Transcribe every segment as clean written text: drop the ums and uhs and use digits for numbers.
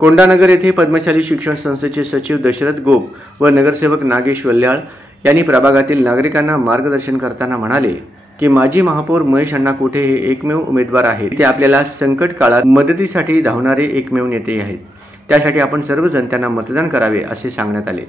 कोंडानगर येथे पद्मशाली शिक्षण संस्थेचे सचिव दशरथ गोप व नगरसेवक नागेश वल्याळ यांनी प्रभागातील नागरिकांना मार्गदर्शन करताना म्हणाले की माजी महापौर महेश अण्णा कोठे हे एकमेव उमेदवार आहेत। ते आपल्याला संकट काळात मदतीसाठी धावणारे एकमेव नेते आहेत। त्यासाठी आपण सर्वजण त्यांना मतदान करावे असे सांगण्यात आले।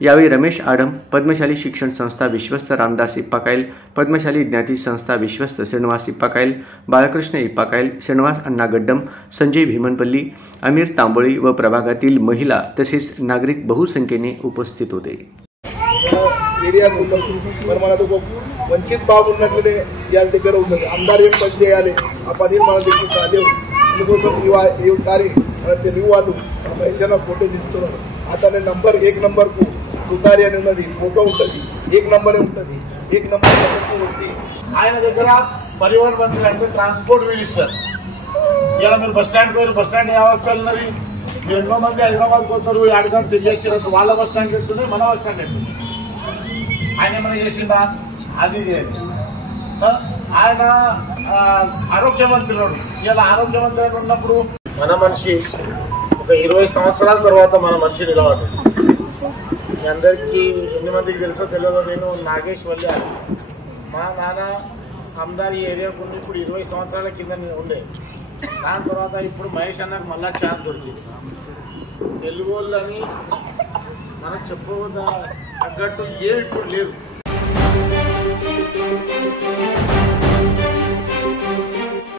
यावेळी रमेश आडम, पद्मशाली शिक्षण संस्था विश्वस्त रामदास इप्पाकायल, पद्मशाली ज्ञाती संस्था विश्वस्त श्रीनिवास इप्पाकायल, बाळकृष्ण इप्पाकायल, श्रीनिवास अण्णा गड्डम, संजय भीमनपल्ली, अमीर तांबोळी व प्रभागातील महिला तसेच नागरिक बहुसंख्येने उपस्थित होते। वंचित बाब ఉన్నట్లనే ఇయాల దగ్గర ఉన్నది అందరూ పని చేయాలి ఆ పని మన దగ్గర సాధ్యం ఇందుకోసం ఈసారి మన తెలుగు వాళ్ళు మహేష్ ఫోటో తీసుకున్నారు అతని నంబర్ 1 నంబర్ కు సుతారి అని ఉన్నది ఫోటో ఉంటుంది 1 నంబరే ఉంటుంది 1 నంబర్ వచ్చి ఆయన దగ్గర పరివహన్ మంత్రి అంటే ట్రాన్స్పోర్ట్ మినిస్టర్ ఇలా మీరు బస్ స్టాండ్ పోయి బస్ స్టాండ్ ఏ అవస్థలు ఉన్నది మీరు ఎన్నో మంది హైదరాబాద్ పోతారు అడగడం తెలియచ్చారు వాళ్ళ బస్ స్టాండ్ ఎట్టుంది మన బస్ స్టాండ్ ఎట్టుంది ఆయన ఏమైనా చేసిందా అది ఆయన ఆరోగ్య మంత్రి ఇలా ఆరోగ్య మంత్రి ఉన్నప్పుడు మన మనిషి ఒక 20 సంవత్సరాల తర్వాత మన మనిషి నిలబడి మీ అందరికీ ఎన్ని మందికి తెలుసో తెలియదో నేను నాగేష్ వల్యాళ్ మా నాన్న అమ్దార్ ఈ ఏరియాకు ఉండి ఇప్పుడు 20 సంవత్సరాల కింద ఉండే దాని తర్వాత ఇప్పుడు మహేష్ అన్నకు మళ్ళా ఛాన్స్ దొరికింది తెలుగు వాళ్ళని మనకు చెప్పవద్ద తగ్గట్టు ఏ ఇప్పుడు లేదు।